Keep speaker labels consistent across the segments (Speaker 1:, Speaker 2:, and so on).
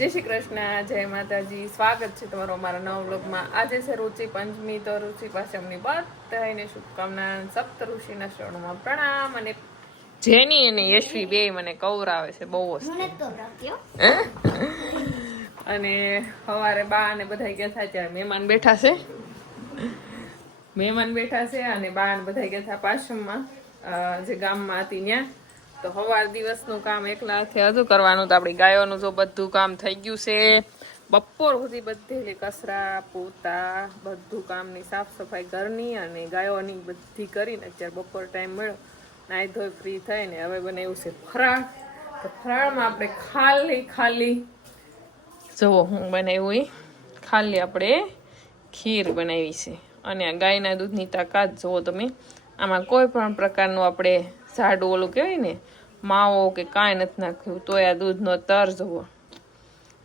Speaker 1: જય શ્રી કૃષ્ણ જય માતાજી. સ્વાગત છે તમારો અમારા નવ વ્લોગમાં. આજે છે રુચિ પંચમી તો રુચિ પાસે અમની બધાને શુભકામના સપ્ત ઋષિના શરણોમાં પ્રણામ અને જેની અને યશવી બે મને કવરાવે છે બહુ અને સવારે બા અને બધા ગયા થાય ત્યારે મહેમાન બેઠા છે. મહેમાન બેઠા છે અને બા અને બધા ગયા હતા પાશ્રમમાં જે ગામમાં હતી ત્યાં. તો સવાર દિવસનું કામ એકલા હાથે હજુ કરવાનું તો આપણી ગાયોનું જો બધું કામ થઈ ગયું છે. બપોર સુધી બધેલી કસરા, પોતા, બધું કામની સાફ સફાઈ ઘરની અને ગાયોની બધી કરીને અત્યારે બપોર ટાઈમ મળ્યો. નાહી ધોઈ ફ્રી થઈને હવે બનાવ્યું છે ફરાળ. તો ફરાળમાં આપણે ખાલી ખાલી જુઓ હું બનાવ્યું એ ખાલી આપણે ખીર બનાવી છે. અને આ ગાયના દૂધની તાકાત જુઓ તમે. આમાં કોઈ પણ પ્રકારનું આપણે જાડું ઓલું કહેવાય ને, માવો કે કાંઈ નથી નાખ્યું, તોય આ દૂધનો તર જુઓ.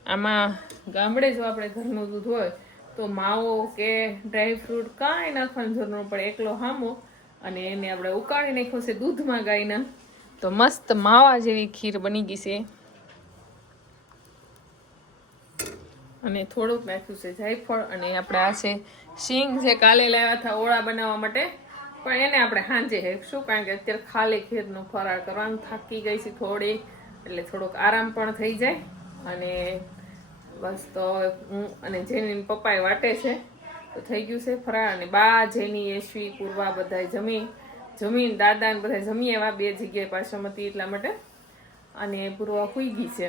Speaker 1: આમાં ગામડે જો આપણે ઘરનું દૂધ હોય, તો માવો કે ડ્રાય ફ્રૂટ કાંઈ નાખવાની જરૂર ન પડે, એકલો હામો અને એને આપણે ઉકાળી નાખ્યો છે દૂધમાં ગાયના. તો મસ્ત માવા જેવી ખીર બની ગઈ છે. અને થોડુંક નાખ્યું છે જાયફળ, અને આપણે આ છે શીંગ જે કાલે લાવ્યા હતા ઓળા બનાવવા માટે. પણ એને આપણે સાંજે હેકશું, કારણ કે અત્યારે ખાલી ખેતનો ફરાળ કરવાનું થાકી ગઈ છે થોડી, એટલે થોડોક આરામ પણ થઈ જાય. અને બસ તો હું અને જેની પપ્પાએ વાટે છે, તો થઈ ગયું છે ફરાળ. અને બા, જેની યશવી પૂર્વા બધાય જમી, જમીન દાદા ને બધા જમી એવા બે જગ્યાએ પાછળ હતી એટલા માટે. અને પૂર્વા સુઈ ગઈ છે.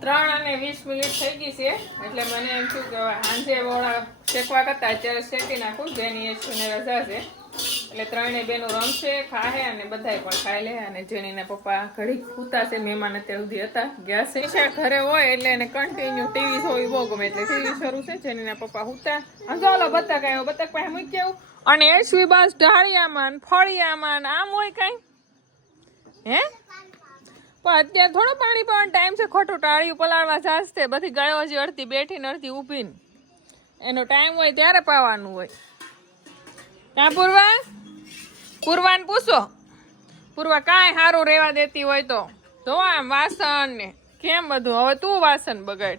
Speaker 1: ત્રણ અને વીસ મિનિટ થઈ ગઈ છે, એટલે મને એમ થયું કે સાંજે વોળા શેકવા કરતા અત્યારે શેકી નાખું, જેની યશુને રજા છે. એટલે ત્રણેય બેનો રમશે ખાહે અને બધાય પણ ખાઈ લે અને જેનીના પપ્પા ઘડી ખૂતા છે, મહેમાન અત્યાર સુધી હતા, ગયા છે. નિશા ઘરે હોય એટલે એને કન્ટિન્યુ ટીવી જોવી બહુ ગમે. એટલે ટીવી શરૂ છે જેનીના પપ્પા હૂતા જો બતક આવ્યો. બતક પાસે મૂકી અને યશવી બસ, ઢાળિયામાં ફળિયામાં આમ હોય કઈ? હે? પણ અત્યારે થોડો પાણી પીવાનો ટાઈમ છે, ખોટું ટાળિયું પલાળવા જાશે બધી ગાયો હજી અડધી બેઠી ને અડધી ઊભી ને. એનો ટાઈમ હોય ત્યારે પાવાનું હોય. ક્યાં પૂર્વા? પૂર્વાને પૂછો. પૂર્વા કાંઈ સારું રહેવા દેતી હોય તો. જો આમ વાસણ ને કેમ બધું? હવે તું વાસણ બગાડ.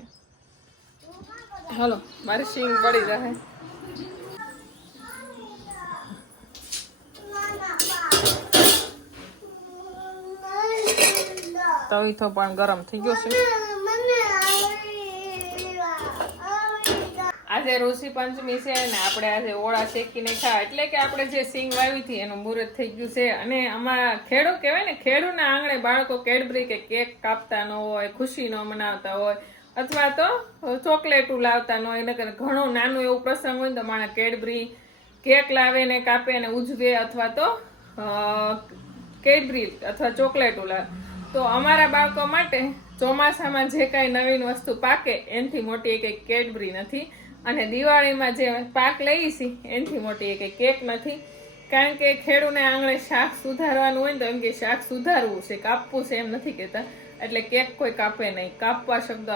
Speaker 1: હલો. મારી સિંગ પડી રહે. તવી તો પણ ગરમ થઈ ગયો છે. આજે ઋષિ પંચમી છે ને આપણે આજે ઓળા શેકીને ખા એટલે કે આપણે જે સિંગ વાવી હતી એનું મુહૂર્ત થઈ ગયું છે. અને આમાં ખેડૂ કહેવાય ને, ખેડૂના આંગણે બાળકો કેડબરી કે કેક કાપતા ન હોય, ખુશી ન મનાવતા હોય, અથવા તો ચોકલેટું લાવતા ન હોય, નકર ઘણું નાનું એવું પ્રસંગ હોય ને તો માણસ કેડબરી, કેક લાવે ને કાપે ને ઉજવે, અથવા તો કેડબરી અથવા ચોકલેટું લાવે તો અમારા બાળકો માટે ચોમાસામાં જે કાંઈ નવીન વસ્તુ પાકે, એનાથી મોટી એક કેડબરી નથી. અને દિવાળીમાં જે પાક લઈએ છીએ એનાથી મોટી એક કેક નથી. કારણ કે ખેડૂને આંગણે શાક સુધારવાનું હોય ને તો એમ કે શાક સુધારવું છે, કાપવું છે એમ નથી કહેતા. એટલે કેક કોઈ કાપે નહીં. કાપવા શબ્દ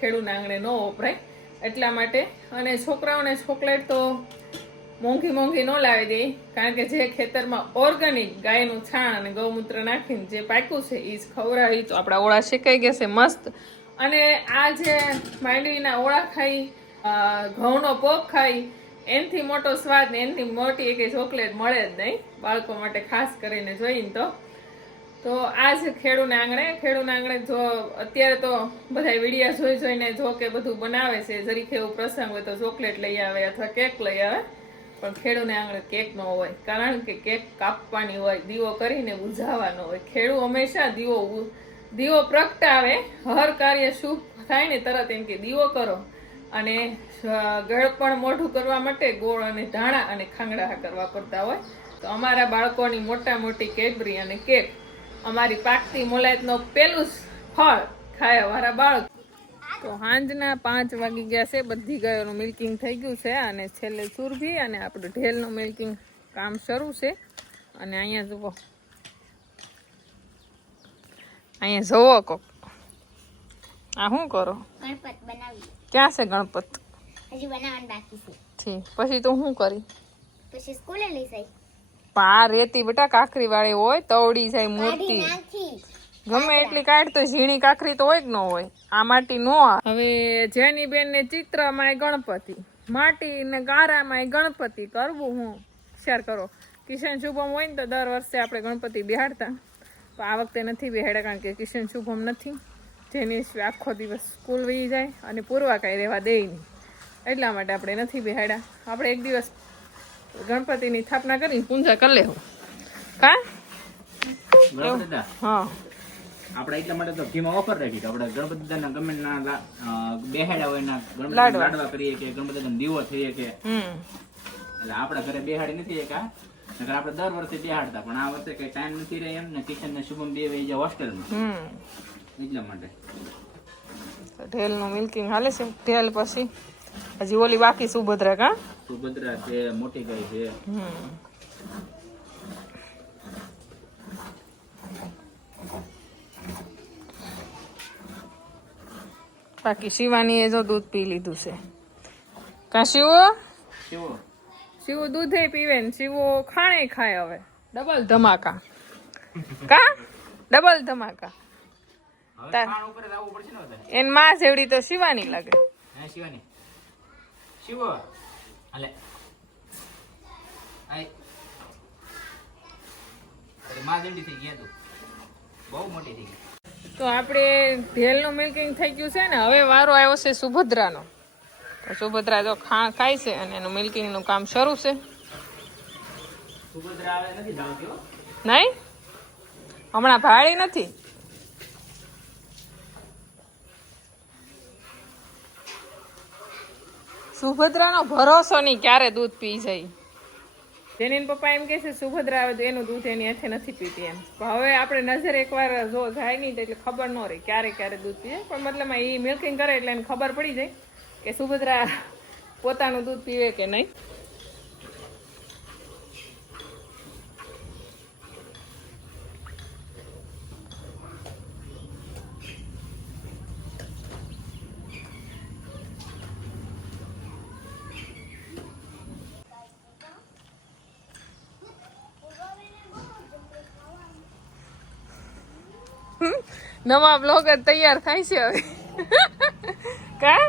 Speaker 1: ખેડૂને આંગણે ન વપરાય. એટલા માટે અને છોકરાઓને ચોકલેટ તો મોંઘી મોંઘી ન લાવી દે. કારણ કે જે ખેતરમાં ઓર્ગેનિક ગાયનું છાણ અને ગૌમૂત્ર નાખીને જે પાક્યું છે એ જ ખવડાવી તો આપણા ઓળા શેકાઈ ગયા છે, મસ્ત. અને આ જે માંડવીના ઓળા ખાઈ ઘઉંનો પોક ખાઈ, એનથી મોટો સ્વાદ ને એનથી મોટી એક ચોકલેટ મળે જ નહીં, બાળકો માટે ખાસ કરીને જોઈને તો. તો આ જ ખેડૂના આંગણે ખેડૂના આંગણે જો અત્યારે તો બધા વિડીયા જોઈ જોઈને જો કે બધું બનાવે છે, જરીક એવું પ્રસંગ હોય તો ચોકલેટ લઈ આવે અથવા કેક લઈ આવે, પણ ખેડૂને આંગણે કેક ન હોય, કારણ કે કેક કાપવાની હોય, દીવો કરીને બુઝાવવાનો હોય. ખેડૂ હંમેશા દીવો દીવો પ્રગટાવે, હર કાર્ય શુભ થાય ને તરત એમ કે દીવો કરો. અને ગળપણ મોઢું કરવા માટે ગોળ અને ધાણા અને ખાંગડા કરવા પડતા હોય. તો અમારા બાળકોની મોટા મોટી કેડબરી અને કેક. અમારી પાકતી મોલાયતનો પહેલું ફળ ખાય અમારા બાળક. તો સાંજના પાંચ વાગી ગયા છે, બધી ગાયોનું મિલ્કિંગ થઈ ગયું છે અને છેલ્લે સુરભી અને આપણું ઢેલનું મિલ્કિંગ કામ શરૂ છે. અને અહીંયા જુઓ. અહીંયા જુઓ કોક. આ શું કરો?
Speaker 2: ગણપત બનાવી
Speaker 1: ક્યાં છે ગણપત?
Speaker 2: હજી બનાવવાનું બાકી છે.
Speaker 1: ઠીક. પછી તો શું કરી?
Speaker 2: પછી સ્કૂલે લઈ
Speaker 1: જાય. પા રેતી બેટા કાકરી વાળી હોય તવડી જાય મૂર્તિ ગમે એટલી કાઢ તો ઝીણી કાકરી તો હોય કે ન હોય. આ માટી નો હવે જેની બેન ને ચિત્રમાં ગણપતિ માટી ને ગારામાં ગણપતિ કરવું હું. શેર કરો. કિશન શુભમ હોય ને તો દર વર્ષે આપણે ગણપતિ બિહાડતા તો આ વખતે નથી બિહાડ્યા કારણ કે કિશન શુભમ નથી. જેની આખો દિવસ સ્કૂલ વહી જાય અને પૂરવા કાંઈ રહેવા દે નહીં. એટલા માટે આપણે નથી બેહાડ્યા. આપણે એક દિવસ ગણપતિની સ્થાપના કરીને પૂજા કરી લેવું કા? હા.
Speaker 3: આપણે એટલા માટે તો ઘીમાં ઓફર રાખી કે આપણે ગણપતિ દાદાના ગમે ના બેહાડા બેહાડ્યા હોય ના ગણપતિ
Speaker 1: લાડવા.
Speaker 3: કરીએ કે ગણપતિ દાદાનો દીવો થઈએ કે એટલે આપણા ઘરે બેહાડી નથી એક આ નકર આપણે દર વર્ષે બેહાડતા પણ આ વર્ષે કઈ ટાઈમ નથી રહે એમ ને કિશન ને શુભમ બે વહી જાય હોસ્ટેલમાં. એટલા માટે.
Speaker 1: ઢેલનું મિલ્કિંગ હાલે છે ઢેલ પછી હજી ઓલી બાકી સુભદ્રા કા?
Speaker 3: સુભદ્રા છે મોટી ગાય છે.
Speaker 1: બાકી શિવાની એ જો દૂધ પી લીધું છે. કા શિવો?
Speaker 3: શિવો.
Speaker 1: શિવો દૂધે પીવે ને શિવો ખાણે ખાય હવે. ડબલ ધમાકા. કા? ડબલ ધમાકા. એનમાં જેવડી તો શિવાની લાગે.
Speaker 3: હે શિવાની. શિવો. હાલે. આય. માં જલ્દી થઈ ગયા તું. બહુ મોટી થઈ ગઈ.
Speaker 1: તો આપણે ભેલનું મિલ્કિંગ થઈ ગયું છે ને હવે વારો આવ્યો છે સુભદ્રાનો. તો સુભદ્રા તો ખા ખાય છે અને એનું મિલ્કિંગનું કામ શરૂ છે.
Speaker 3: સુભદ્રા આવે નથી
Speaker 1: નહીં? હમણાં ભાડી નથી? સુભદ્રાનો ભરોસો નહીં ક્યારે દૂધ પી જાય. જેની પપ્પા એમ કહે છે, સુભદ્રા આવે તો એનું દૂધ એની હાથે નથી પીતી એમ. હવે આપણે નજર એકવાર જો જાય નહીં એટલે ખબર ન રહી ક્યારે ક્યારે દૂધ પીએ. પણ મતલબ એ મિલ્કિંગ કરે એટલે એને ખબર પડી જાય કે સુભદ્રા પોતાનું દૂધ પીવે કે નહીં. નવા બ્લોગર તૈયાર થાય છે હવે. કા?